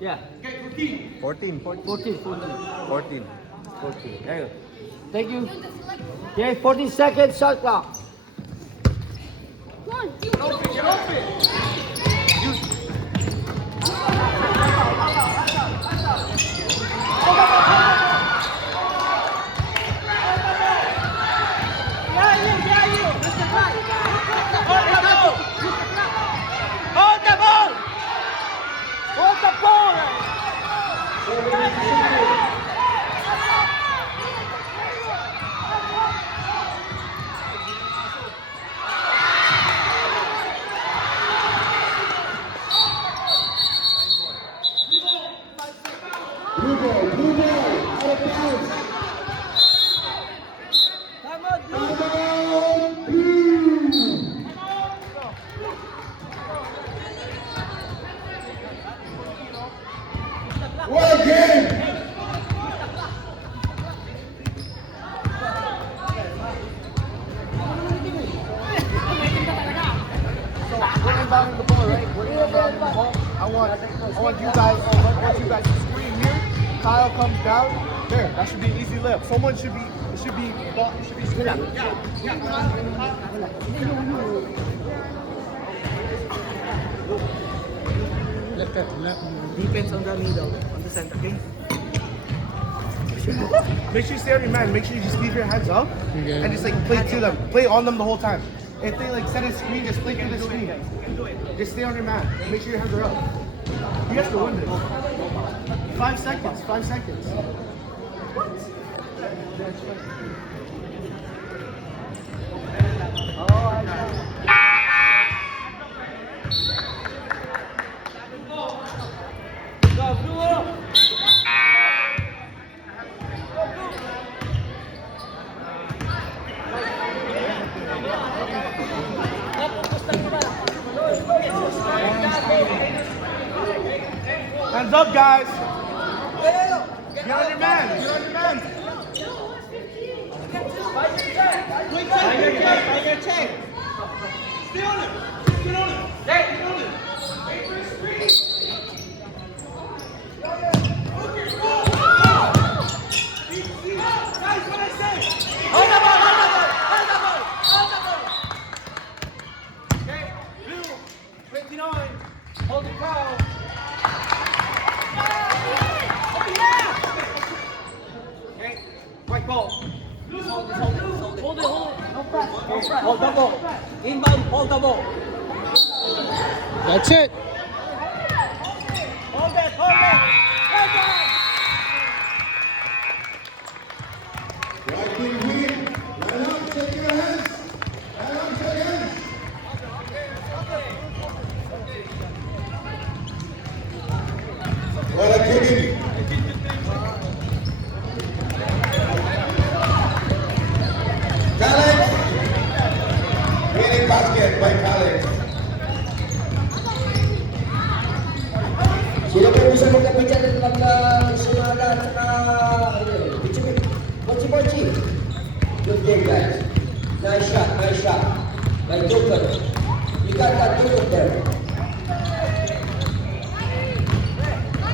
Yeah. Okay, 14. 14. 14. There you go. Thank you. Okay, 14 seconds, shot clock. Get off it. Hold the ball! Hold the ball! Blue ball, out of bounds. Timeout, blue. What a game! We're inbounding the ball, right? We're inbounding the ball. I want you guys to screen here. Kyle comes down. There, that should be an easy layup. Someone should be screened. Defense on the middle, on the center, okay? Make sure you stay on your man. Make sure you just leave your hands up and just like play to them. Play on them the whole time. If they like set a screen, just play through the screen. Just stay on your man. Make sure your hands are up. You have to win this. 5 seconds. 5 seconds. Hands up, guys. Get on your man. Get on your man. Find your check. Stay on it. Get on it. Hey, get on it. Wait for the screen. Guys, what I say? Hold the ball, hold the ball, hold the ball, hold the ball. Okay, blue, 29, hold the cow. Okay, white ball. Hold it. Hold the ball. Inbound, hold the ball. That's it. Hold it. Good job. Right team win. Line up, shake your hands. Line up, shake hands. What a game. Alex. Winning basket by Alex. Sudah bisa kita bicara tentang